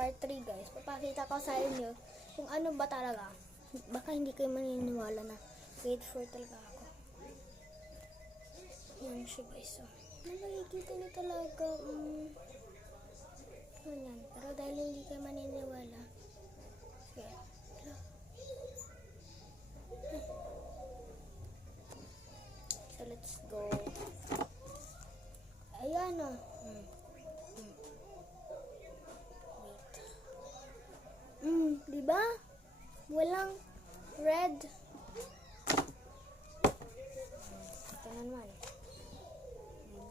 part 3 guys. Papakita ko sa inyo kung ano ba talaga. Baka hindi kayo maniniwala na grade 4 talaga ako. Yan siya guys. So, nakikita niyo talaga. Yan. Pero dahil hindi kayo maniniwala. Okay. So let's go. Ayan o. Diba? Walang red. Ito naman.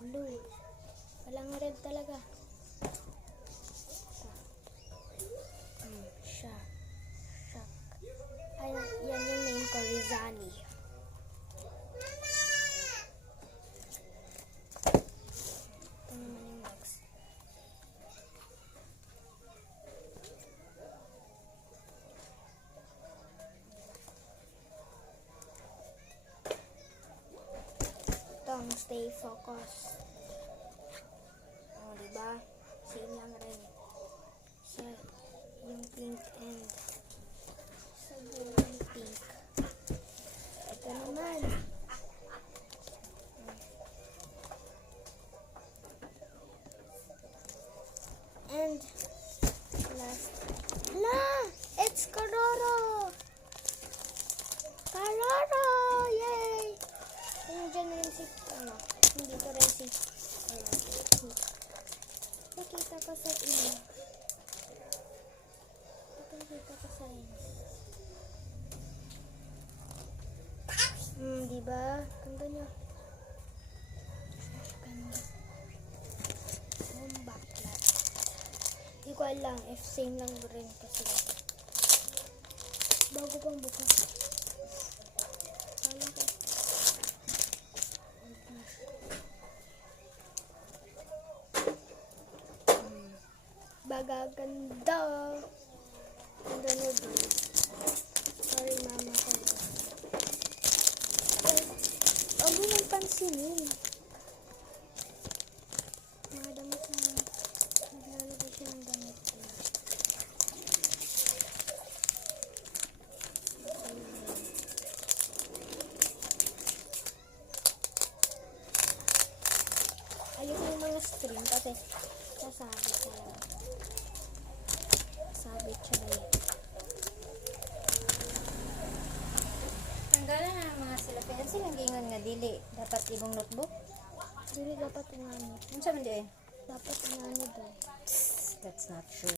Blue. Walang red talaga. Shock. Ay, yan yung name ko, Rizani. Ito naman yung next. Itong stay focused. O, diba? Same lang rin. So, yung pink and sa yung pink. Ito naman. And last. La! It's Karoro! Karoro! Yay! Nandiyan rin si, hindi ko rin si, nakita ko sa inyo. Nakita ko sa inyo. Diba? Ganda niya. Ganda. Backlight. Hindi ko alam if same lang rin kasi. Bago pang bukas. Alam ko. Bagaganda. Ganda na guys. Sorry mama ko. Huwag mo nang pansinin. Mga damit na naglalagay siya ng damit. Ayun yung mga string kasi sasabit siya lang. Sabit siya lang. Tanggalan na mga sila pencil ang gingon nga dili dapat ibong notebook. Dili dapat ingano. Unsa man di? Dapat ingano daw. That's not true.